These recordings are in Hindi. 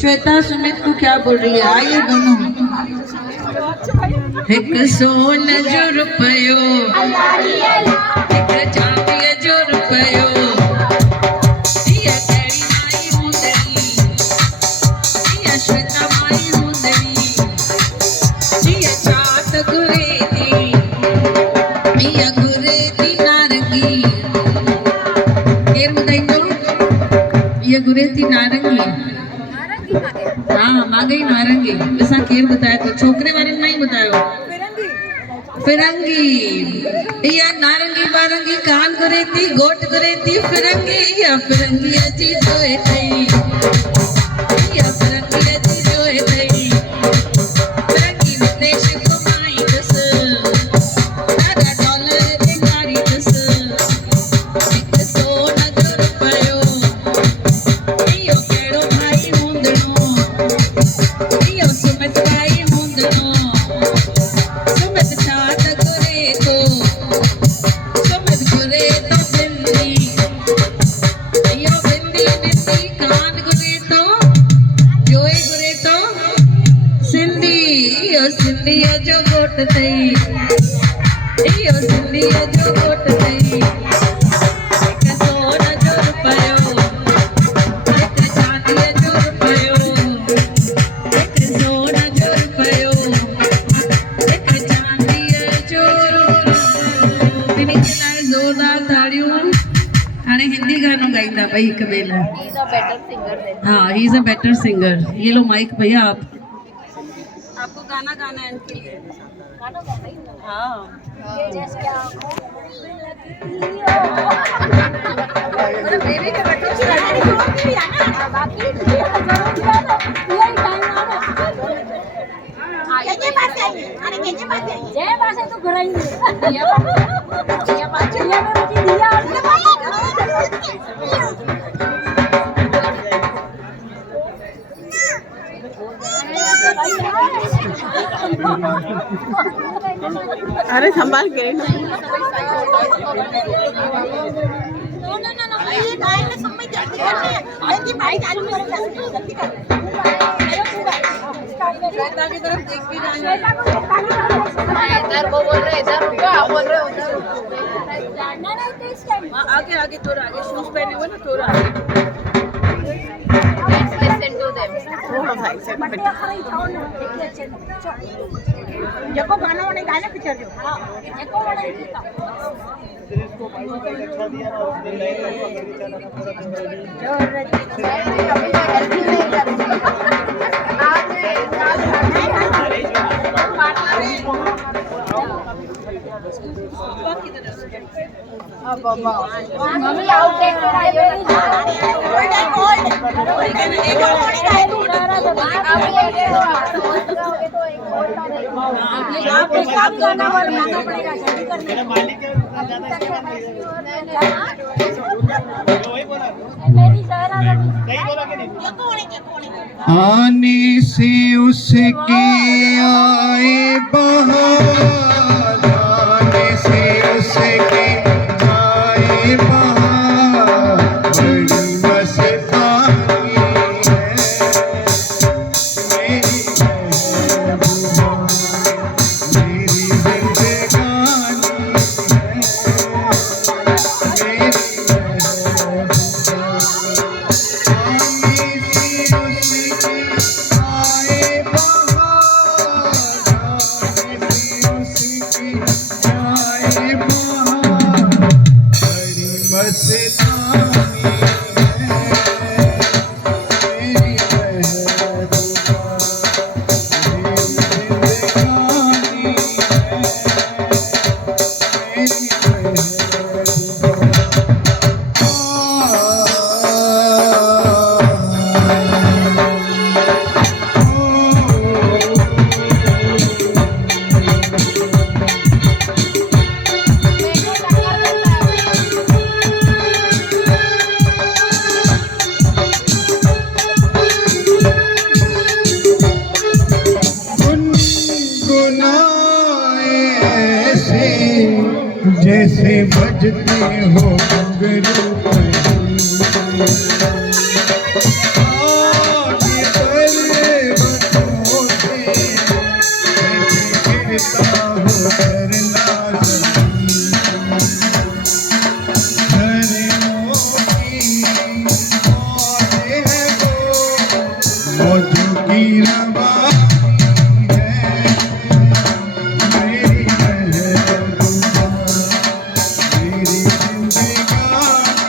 श्वेता सुमित को क्या बोल रही है? आइए दोनों। एक सोन जो रुपयो, एक चांदी जो रुपयो, ये तेरी माई हुंदड़ी, ये श्वेता माई हुंदड़ी, ये चाट गुरेती, ये गुरेती नारंगी, केर बताई तो? ये गुरेती नारंगी। हाँ मांगे नारंगी। वैसा केर बताया तो छोकरे वाले नहीं बतायो। फिरंगी या नारंगी बारंगी कान गुरेती गोट गुरेती फिरंगी या फिरंगी अजी जो है तई या फिरंगी अजी जो है तई फिरंगी विदेश कमाई दस दादा डॉलर दिखारी दस एक सोना जो रुपयो यो केड़ो भाई हुंदणो यो सुमित भाई हुंदणो सुमित चाट गुरे तो सुमित गुरे तो बिंदी यो बिंदी बिंदी कान गुरे तो जोए गुरे तो सिंधी यो सिंधी जो गोट तई यो सिंधी जो गोट तई एक सोना जो रुपयो एक चांदी जो रुपयो एक सोना जो रुपयो एक चांदी जो रुपयो तिनी के लाइ जोरदार ताड़ियूं। हाणे हिंदी गानो गाईंदा भई हिक ॿिए लाइ। हाँ he is a better singer. ये लो माइक भैया आपको गाना गाना है इनके लिए। हाँ बेबी का बटन जय पासे तो घराई या पाचे में मुझे दिया अरे संभाल के ना ये गाय ने समय जल्दी करनी है जल्दी भाई चालू करो जल्दी कर श्वेता की तरफ देख के जाना इधर वो बोल रहे इधर रुको आप बोल रहे उधर जाना नहीं तो इस टाइम आगे आगे थोड़ा आगे शूज पहने हुए ना थोड़ा आगे listen to them थोड़ा भाई सेट पे जको गाना वाले गाने पिक्चर जो हां जको वाले गीता इसको भाई का अच्छा दिया ना उसने मम्मी आउट एक आपने काम करना पड़ेगा जल्दी करने मेरी आने से उसके आए बहार, आने से उसके आए बहार, बड़ी मस्तानी है मेरी महबूबा, मेरी जिंदगानी है मेरी जैसे बजते हो घुंघरू आगे पर्वतों से, जैसे गिरता हो झरना झरनों की मौज है वो, मौजों की रवानी है मेरी महबूबा, मेरी जिंदगानी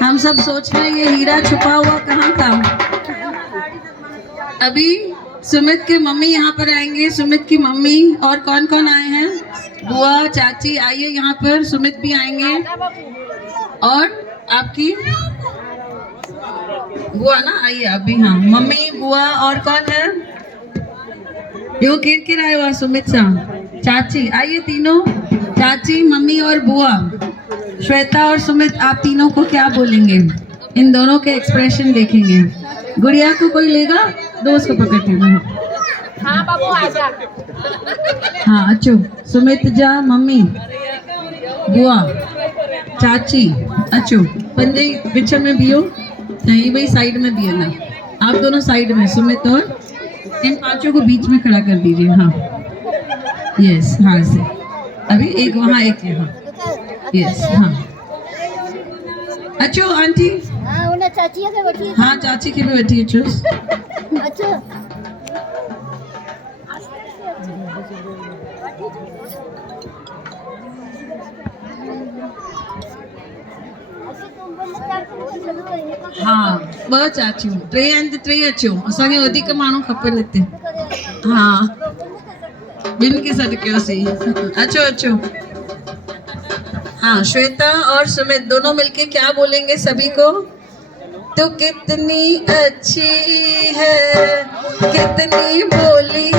हम सब सोच रहे हैं ये हीरा छुपा हुआ कहाँ था। अभी सुमित के मम्मी यहाँ पर आएंगे, सुमित की मम्मी। और कौन कौन आए हैं? बुआ, चाची आइए यहाँ पर, सुमित भी आएंगे। और आपकी बुआ ना, आइए आप भी। हाँ, मम्मी, बुआ और कौन है? यो किर आए हुआ सुमित सा। चाची आइए तीनों, चाची, मम्मी और बुआ। श्वेता और सुमित, आप तीनों को क्या बोलेंगे? इन दोनों के एक्सप्रेशन देखेंगे। गुड़िया को कोई लेगा? दोस्त को पकड़ के। हाँ बाबू आजा। हाँ अच्छो, सुमित जा, मम्मी, बुआ, चाची, अच्छो पंजे विच में बियो, नहीं भाई साइड में बियो ना, आप दोनों साइड में, सुमित और इन पांचों को बीच में खड़ा कर दीजिए। हाँ यस, हाँ से अभी एक वहाँ एक यहाँ, यस हाँ। अच्छो आंटी, हाँ उन्हें चाची के बैठी। हाँ चाची की भी बैठी अच्छो। अच्छा हाँ ॿ चाचियूं, टे आहिनि त टे अचो, असांखे वधीक माण्हू खपनि हिते। हाँ ॿिनि खे सॾु कयोसीं। अचो अचो। हाँ श्वेता और सुमित दोनों मिलके क्या बोलेंगे सभी को? तो कितनी अच्छी है, कितनी भोली